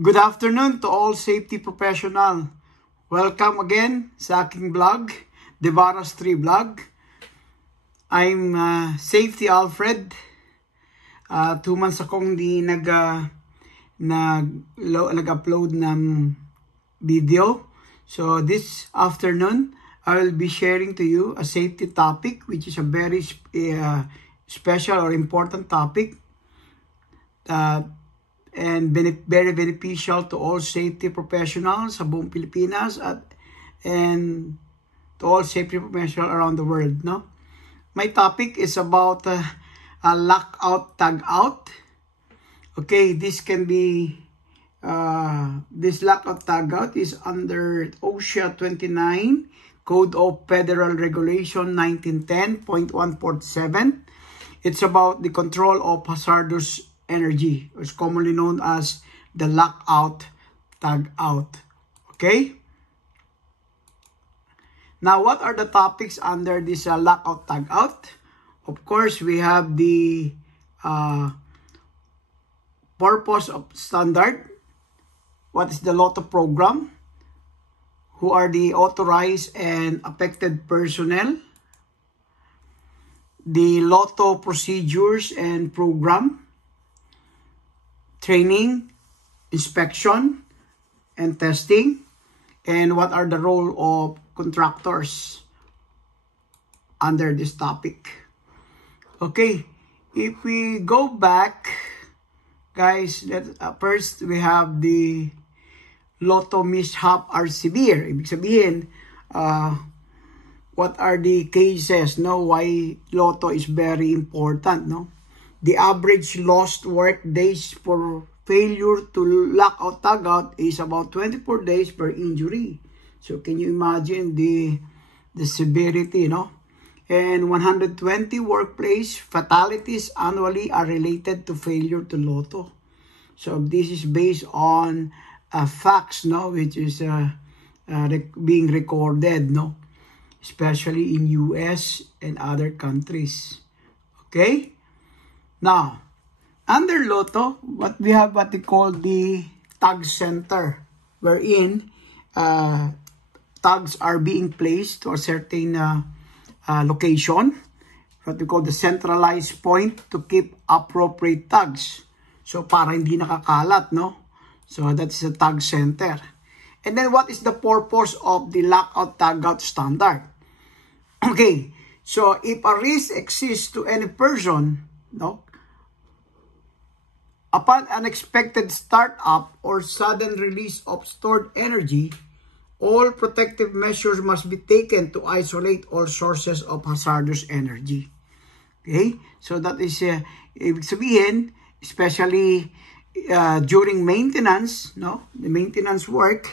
Good afternoon to all safety professional. Welcome again sa aking vlog, Devara's Tree Vlog. I'm Safety Alfred. 2 months akong di nag-upload ng video. So this afternoon, I will be sharing to you a safety topic, which is a very special or important topic. And very beneficial to all safety professionals sa buong Pilipinas and to all safety professionals around the world. No, my topic is about a lockout tagout. Okay, this can be this lockout tagout is under OSHA 29 Code of Federal Regulation 1910.147. It's about the control of hazardous energy, or is commonly known as the lockout tagout. Okay, now what are the topics under this lockout tagout? Of course, we have the purpose of standard. What is the LOTO program? Who are the authorized and affected personnel? The LOTO procedures and program, training, inspection, and testing, and what are the role of contractors under this topic. Okay, if we go back, guys, first we have the LOTO mishap are severe. Ibig sabihin, what are the cases, no, why LOTO is very important, no? The average lost work days for failure to lockout tagout is about 24 days per injury. So can you imagine the severity, no? And 120 workplace fatalities annually are related to failure to LOTO. So this is based on facts, no, which is being recorded, no, especially in US and other countries. Okay. Now, under LOTO, what we they call the tag center, wherein tags are being placed to a certain location, what we call the centralized point to keep appropriate tags. So, para hindi nakakalat, no? So, that's the tag center. And then, what is the purpose of the lockout tagout standard? Okay, so if a risk exists to any person, no, upon unexpected startup or sudden release of stored energy, all protective measures must be taken to isolate all sources of hazardous energy. Okay? So that is, ibig sabihin, especially during maintenance, no? The maintenance work,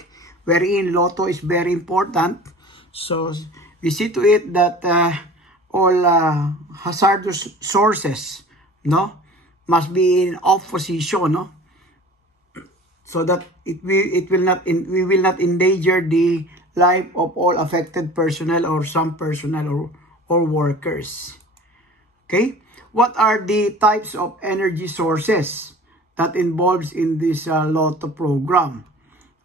wherein LOTO is very important. So we see to it that all hazardous sources, no, must be in off position, no, so that we will not endanger the life of all affected personnel or some personnel or workers. Okay, what are the types of energy sources that involves in this LOTO program?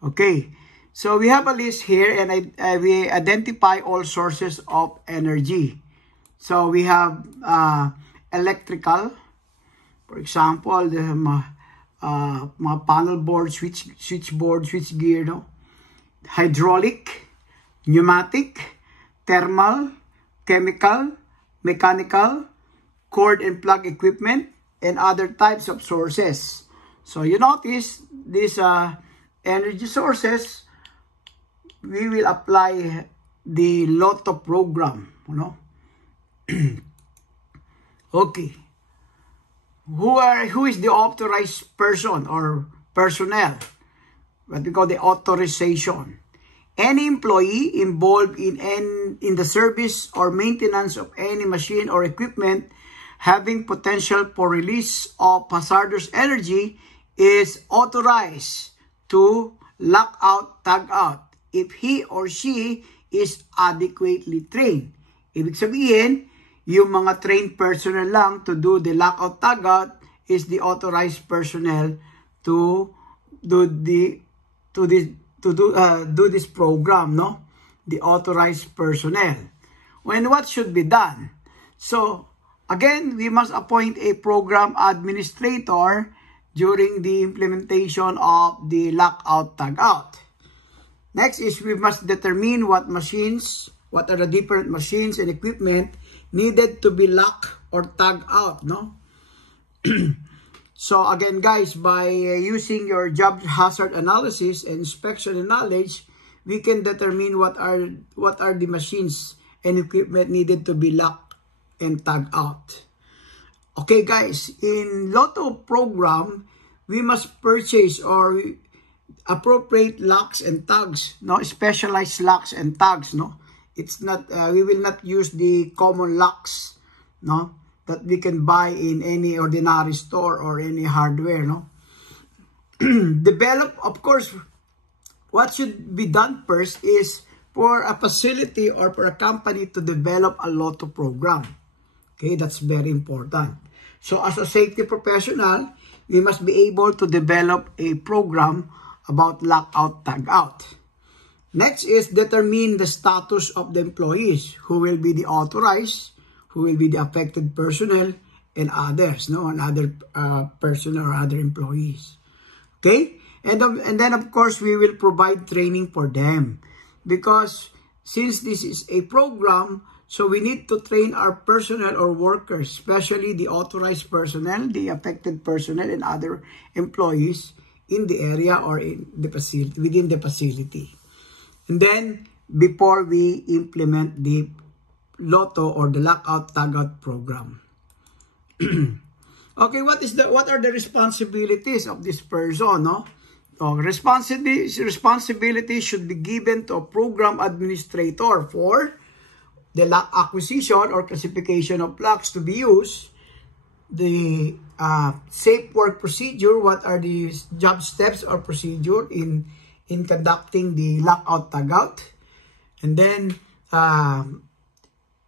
Okay, so we have a list here, and we identify all sources of energy. So we have electrical. For example, the mga panel board, switchboard, switchgear, no? Hydraulic, pneumatic, thermal, chemical, mechanical, cord and plug equipment, and other types of sources. So you notice these energy sources, we will apply the LOTO program, you know? Okay. Who is the authorized person or personnel? What we call the authorization. Any employee involved in the service or maintenance of any machine or equipment having potential for release of hazardous energy is authorized to lock out, tag out if he or she is adequately trained. Ibig sabihin, yung mga trained personnel lang to do the lockout tagout is the authorized personnel to do this program, no? The authorized personnel. When what should be done? So again, we must appoint a program administrator during the implementation of the lockout tagout. Next is we must determine what are the different machines and equipment needed to be locked or tagged out, no? So again, guys, by using your job hazard analysis and inspection knowledge, we can determine what are the machines and equipment needed to be locked and tagged out. Okay, guys, in Lotto program, we must purchase or appropriate locks and tags, no, specialized locks and tags, no. It's not we will not use the common locks, no, that we can buy in any ordinary store or any hardware, no. Develop, of course, what should be done first is for a facility or for a company to develop a Lotto program. Okay, that's very important. So as a safety professional, we must be able to develop a program about lockout tagout. Next is determine the status of the employees, who will be the authorized, who will be the affected personnel, and others, no, and other personnel or other employees. Okay, and then of course we will provide training for them, because since this is a program, so we need to train our personnel or workers, especially the authorized personnel, the affected personnel, and other employees in the area or in the facility, within the facility. And then before we implement the Lotto or the lockout tagout program. Okay, what are the responsibilities of this person, no? Responsibility should be given to a program administrator for the lock acquisition or classification of locks to be used, the safe work procedure, what are the job steps or procedure in conducting the lockout tagout, and then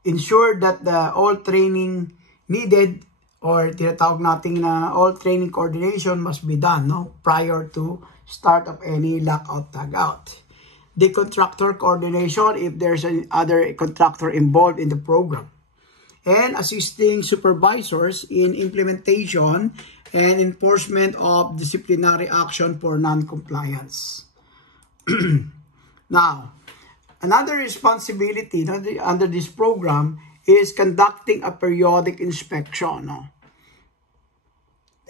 ensure that all training needed or tinatawag natin na all training coordination must be done, no, prior to start of any lockout tagout. The contractor coordination if there's another contractor involved in the program, and assisting supervisors in implementation and enforcement of disciplinary action for non-compliance. Now, another responsibility under this program is conducting a periodic inspection, no,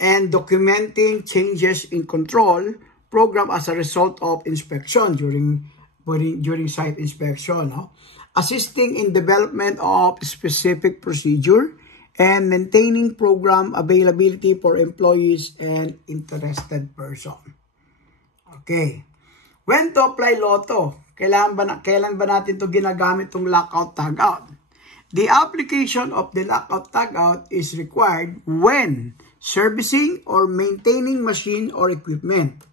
and documenting changes in control program as a result of inspection during site inspection, no? Assisting in development of specific procedure and maintaining program availability for employees and interested person. Okay. When to apply Lotto? Kailan ba natin to ginagamit tong lockout tagout? The application of the lockout tagout is required when servicing or maintaining machine or equipment.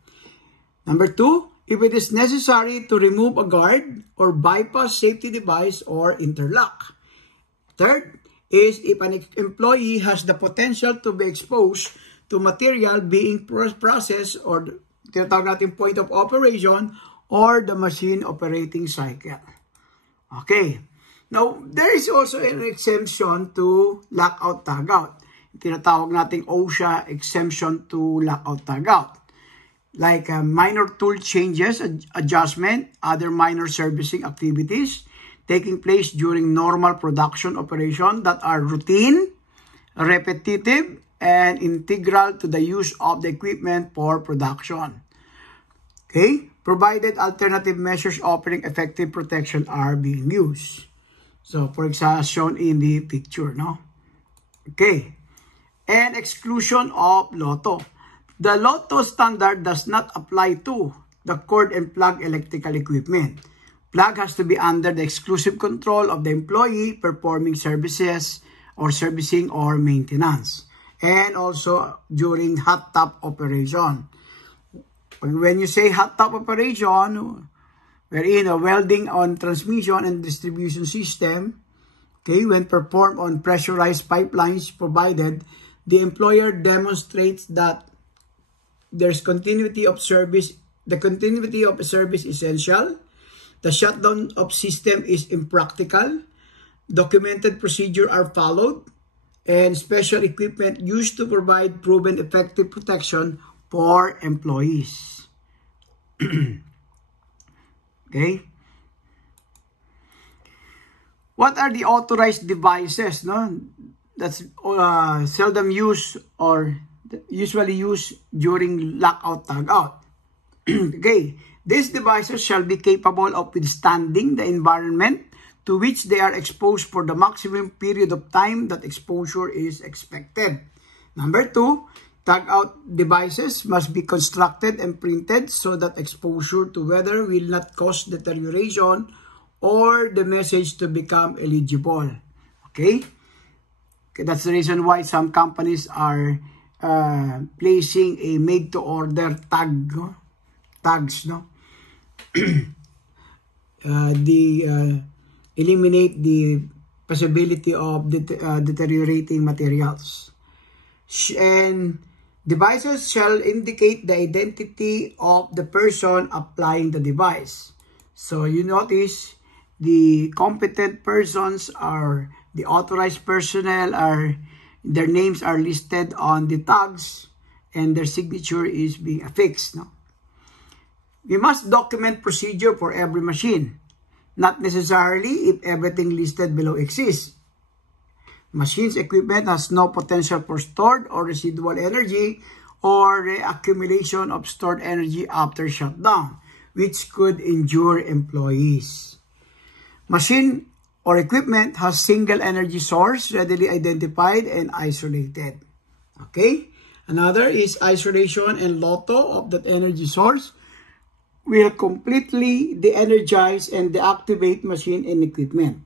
Number 2, if it is necessary to remove a guard or bypass safety device or interlock. Third is if an employee has the potential to be exposed to material being processed or tinatawag natin point of operation or the machine operating cycle. Okay. Now, there is also an exemption to lockout tagout. Tinatawag natin OSHA exemption to lockout tagout. Like minor tool changes, adjustment, other minor servicing activities taking place during normal production operation that are routine, repetitive, and integral to the use of the equipment for production. Okay? Provided alternative measures offering effective protection are being used. So, for example, shown in the picture, no? Okay. And exclusion of Lotto. The Lotto standard does not apply to the cord and plug electrical equipment. Plug has to be under the exclusive control of the employee performing services or servicing or maintenance. And also during hot tap operation. When you say hot tap operation, wherein a welding on transmission and distribution system, okay, when performed on pressurized pipelines provided, the employer demonstrates that there's continuity of service. The continuity of a service is essential. The shutdown of system is impractical. Documented procedures are followed. And special equipment used to provide proven effective protection for employees. Okay. What are the authorized devices? No, that's seldom used or usually used during lockout tagout. Okay, these devices shall be capable of withstanding the environment to which they are exposed for the maximum period of time that exposure is expected. Number 2, tagout devices must be constructed and printed so that exposure to weather will not cause deterioration or the message to become illegible. Okay? That's the reason why some companies are placing a made-to-order tags, no? Eliminate the possibility of deteriorating materials. And devices shall indicate the identity of the person applying the device. So you notice the competent persons are the authorized personnel are their names are listed on the tags and their signature is being affixed. No? We must document procedure for every machine, not necessarily if everything listed below exists. Machine's equipment has no potential for stored or residual energy or reaccumulation of stored energy after shutdown, which could injure employees. Machine or equipment has single energy source readily identified and isolated. Okay? Another is isolation and LOTO of that energy source will completely de-energize and deactivate machine and equipment.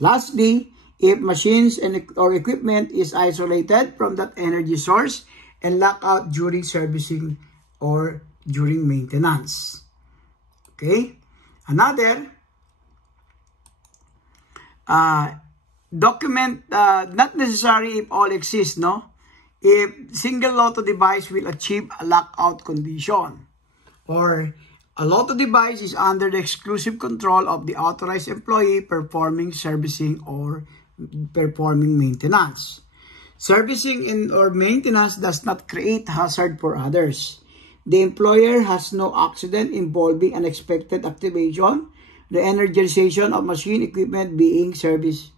Lastly, if machines or equipment is isolated from that energy source and locked out during servicing or during maintenance. Okay? Another, document, not necessary if all exist, no? If single LOTO device will achieve a lockout condition, or a LOTO device is under the exclusive control of the authorized employee performing servicing or performing maintenance. Servicing or maintenance does not create hazard for others. The employer has no accident involving unexpected activation, the energization of machine equipment being serviced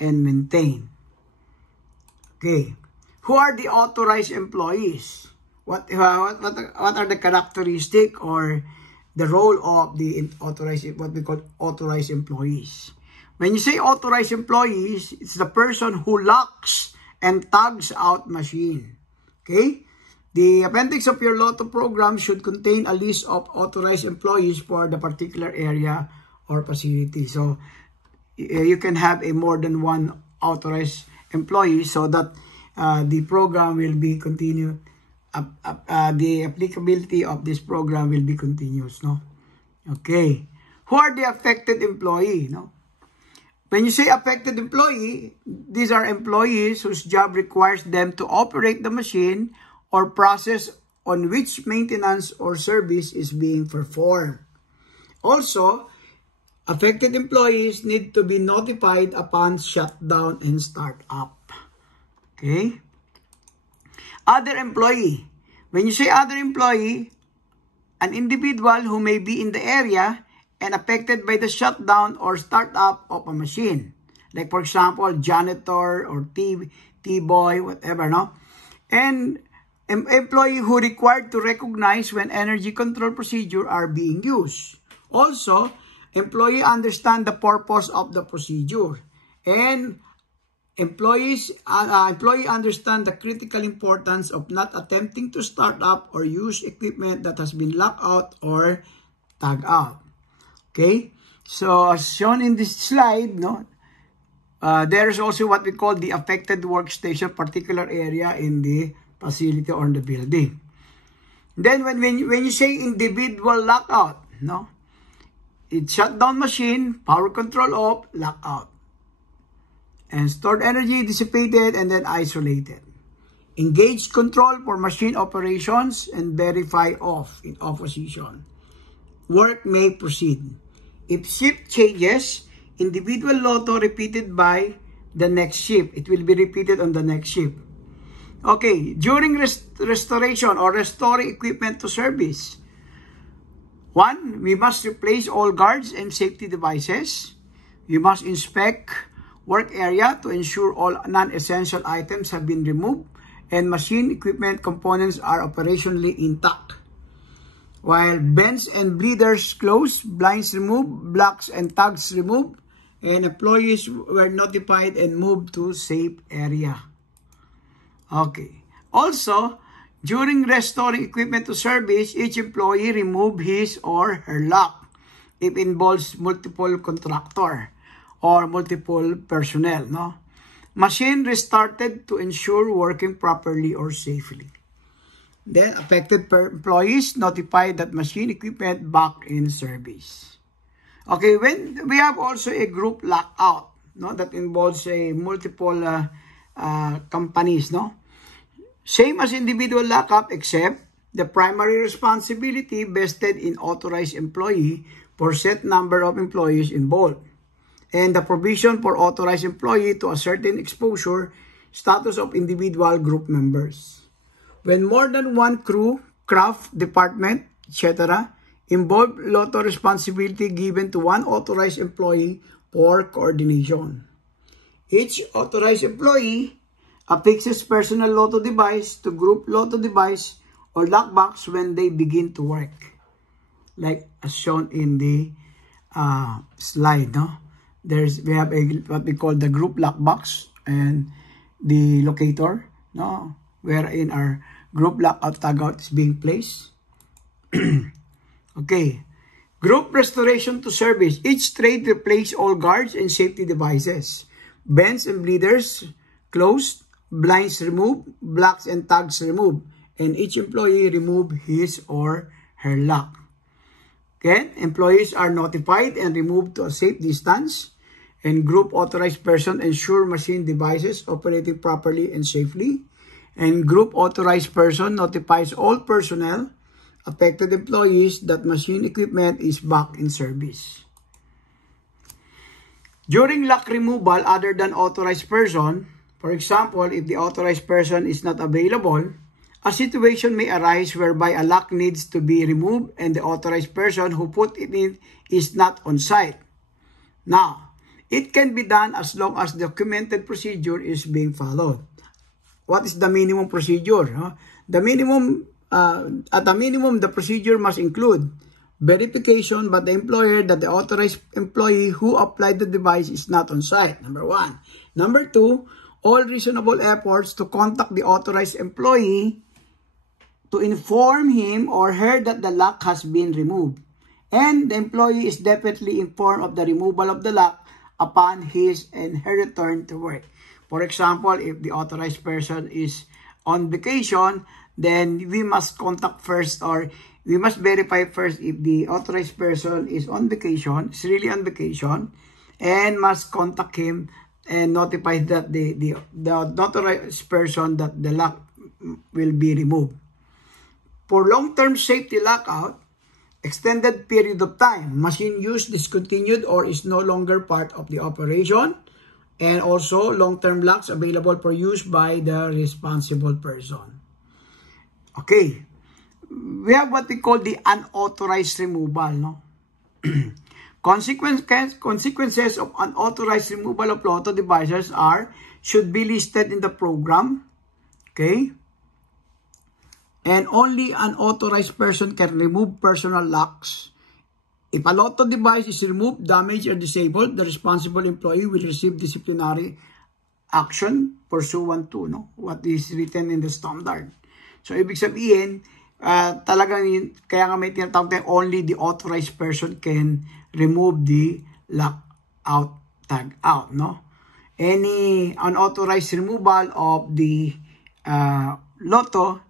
and maintained. Okay. Who are the authorized employees? What are the characteristics or the role of the authorized, what we call authorized employees? When you say authorized employees, it's the person who locks and tags out machine. Okay? The appendix of your LOTO program should contain a list of authorized employees for the particular area or facility. So, you can have a more than one authorized employee so that the program will be continued. The applicability of this program will be continuous, no? Okay. Who are the affected employee, no? When you say affected employee, these are employees whose job requires them to operate the machine or process on which maintenance or service is being performed. Also, affected employees need to be notified upon shutdown and start-up. Okay? Other employee. When you say other employee, an individual who may be in the area and affected by the shutdown or startup of a machine. Like for example, janitor or T-boy, whatever, no? And an employee who required to recognize when energy control procedure are being used. Also, employee understand the purpose of the procedure. And employee understand the critical importance of not attempting to start up or use equipment that has been locked out or tagged out. Okay? So, as shown in this slide, no, there is also what we call the affected workstation, particular area in the facility or in the building. Then, when you say individual lockout, no, it shut down machine, power control off, lockout. And stored energy dissipated and then isolated. engage control for machine operations, and verify off in opposition. Work may proceed. If shift changes, individual lotto repeated by the next shift. It will be repeated on the next shift. Okay, during restoration or restoring equipment to service, 1. We must replace all guards and safety devices. We must inspect work area to ensure all non-essential items have been removed and machine equipment components are operationally intact. While bends and bleeders closed, blinds removed, blocks and tags removed, and employees were notified and moved to safe area. Okay. Also, during restoring equipment to service, each employee remove his or her lock if it involves multiple contractor or multiple personnel. No? Machine restarted to ensure working properly or safely. Then, affected employees notified that machine equipment back in service. Okay, when we have also a group lockout, no, that involves a multiple companies, no. Same as individual lockup, except the primary responsibility vested in authorized employee for set number of employees involved, and the provision for authorized employee to a certain exposure status of individual group members. When more than one crew, craft, department, etc., involve lotto responsibility given to one authorized employee for coordination. Each authorized employee affixes personal lotto device to group lotto device or lockbox when they begin to work, like as shown in the slide. No, we have what we call the group lockbox and the locator. No, wherein our group lockout tagout is being placed. Okay. Group restoration to service. Each trade replace all guards and safety devices. Bends and bleeders closed. Blinds removed. Blocks and tags removed. And each employee remove his or her lock. Okay. Employees are notified and removed to a safe distance. And group authorized person ensure machine devices operating properly and safely. And group authorized person notifies all personnel, affected employees, that machine equipment is back in service. During lock removal other than authorized person, for example, if the authorized person is not available, a situation may arise whereby a lock needs to be removed and the authorized person who put it in is not on site. Now, it can be done as long as documented procedure is being followed. What is the minimum procedure? The minimum at a minimum, the procedure must include verification by the employer that the authorized employee who applied the device is not on site, number 1. Number 2, all reasonable efforts to contact the authorized employee to inform him or her that the lock has been removed. And the employee is definitely informed of the removal of the lock upon his and her return to work. For example, if the authorized person is on vacation, then we must contact first, or we must verify first if the authorized person is on vacation, is really on vacation, and must contact him and notify that the authorized person that the lock will be removed. For long-term safety lockout, extended period of time, machine use discontinued or is no longer part of the operation, and also long-term locks available for use by the responsible person. Okay, we have what we call the unauthorized removal. No? Consequences of unauthorized removal of lotto devices should be listed in the program. Okay, and only an authorized person can remove personal locks. If a lotto device is removed, damaged, or disabled, the responsible employee will receive disciplinary action pursuant to what is written in the standard. So, ibig sabihin, talagang, kaya nga may tinatawag tayo, only the authorized person can remove the lock out, tag out, no? Any unauthorized removal of the lotto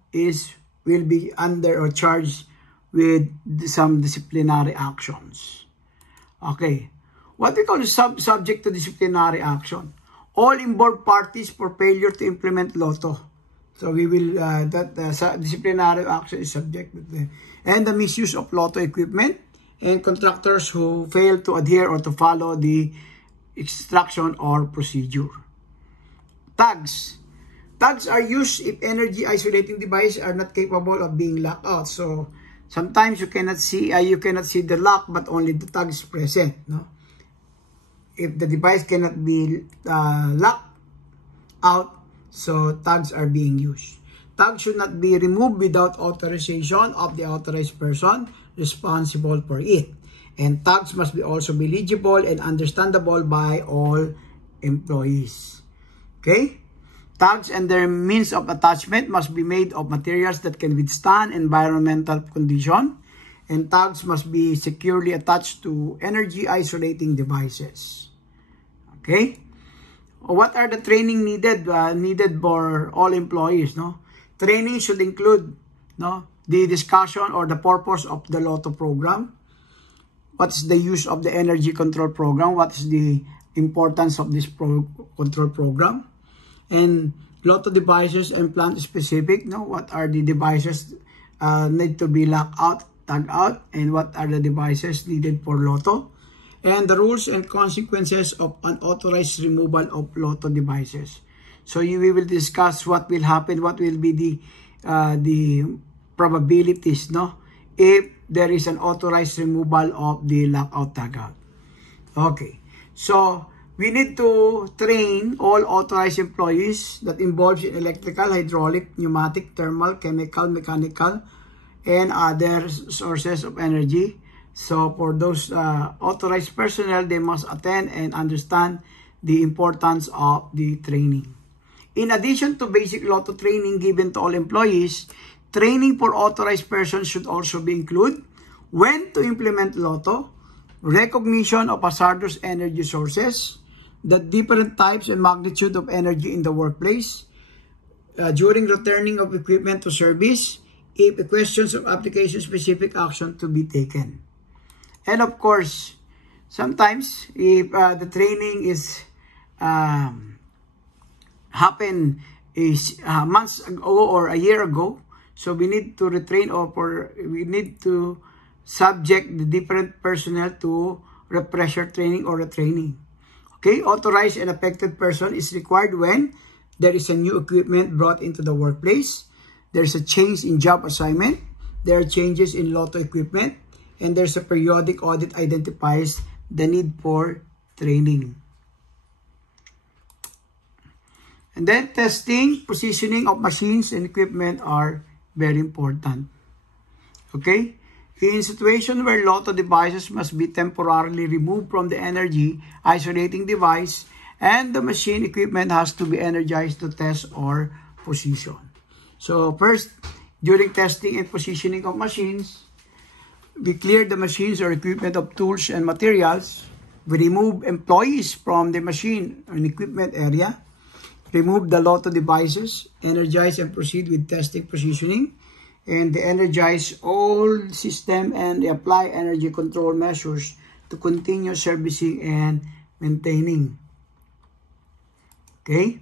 will be under or charged with some disciplinary actions. Okay. What we call subject to disciplinary action. All involved parties for failure to implement lotto. So we will, disciplinary action is subject. And the misuse of lotto equipment and contractors who fail to adhere or to follow the instruction or procedure. Tags. Tags are used if energy isolating devices are not capable of being locked out. So sometimes you cannot see the lock, but only the tag is present. No, if the device cannot be locked out, so tags are being used. Tags should not be removed without authorization of the authorized person responsible for it. And tags must also be legible and understandable by all employees. Okay? Tags and their means of attachment must be made of materials that can withstand environmental conditions. And tags must be securely attached to energy isolating devices. Okay? What are the training needed for all employees? No, training should include the discussion or the purpose of the Lotto program. What's the use of the energy control program? What is the importance of this control program? And Lotto devices and plant specific. What are the devices need to be locked out, tagged out, and what are the devices needed for Lotto? And the rules and consequences of unauthorized removal of Lotto devices. So we will discuss what will happen, what will be the probabilities, if there is an authorized removal of the lockout tagout. Okay, so we need to train all authorized employees that involves in electrical, hydraulic, pneumatic, thermal, chemical, mechanical, and other sources of energy. So for those authorized personnel, they must attend and understand the importance of the training. In addition to basic Lotto training given to all employees, training for authorized persons should also be included when to implement Lotto, recognition of hazardous energy sources, the different types and magnitude of energy in the workplace, during returning of equipment to service, if questions of application-specific action to be taken. And of course, sometimes if the training is happened months ago or a year ago, so we need to retrain we need to subject the different personnel to refresher training or retraining. Okay, authorized and affected person is required when there is a new equipment brought into the workplace, there is a change in job assignment, there are changes in Lotto equipment, and there's a periodic audit identifies the need for training. And then testing, positioning of machines and equipment are very important. Okay? In situation where Lotto devices must be temporarily removed from the energy isolating device and the machine equipment has to be energized to test or position. So first, during testing and positioning of machines, we clear the machines or equipment of tools and materials. We remove employees from the machine and equipment area. Remove the Lotto devices. Energize and proceed with testing positioning. And they energize all system and they apply energy control measures to continue servicing and maintaining. Okay?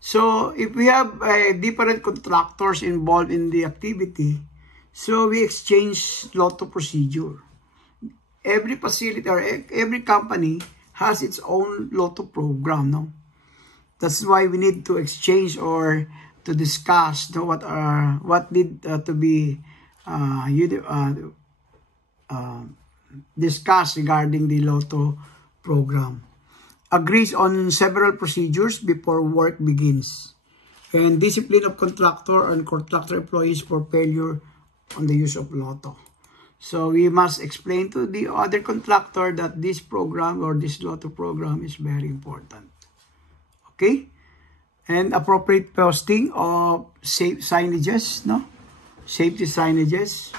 So, if we have different contractors involved in the activity, so we exchange Lotto procedure. Every facility or every company has its own Lotto program, no? That's why we need to exchange or to discuss what need to be discussed regarding the Lotto program. Agrees on several procedures before work begins. And discipline of contractor and contractor employees for failure on the use of Lotto. So we must explain to the other contractor that this program or this Lotto program is very important. Okay? And appropriate posting of safe signages, no? Safety signages.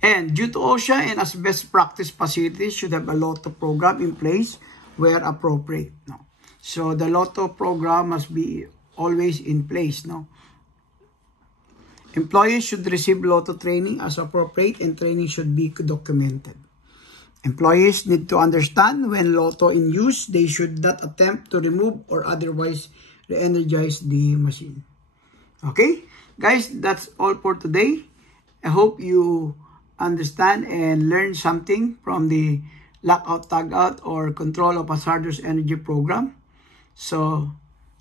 And due to OSHA and as best practice, facilities should have a Lotto program in place where appropriate, no? So the Lotto program must be always in place, no? Employees should receive Lotto training as appropriate and training should be documented. Employees need to understand when Lotto in use, they should not attempt to remove or otherwise re-energize the machine. Okay, guys, that's all for today. I hope you understand and learn something from the lockout, tagout, or control of hazardous energy program. So,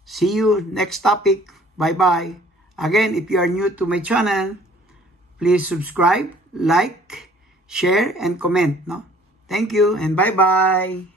see you next topic. Bye-bye. Again, if you are new to my channel, please subscribe, like, share, and comment. No? Thank you, and bye-bye.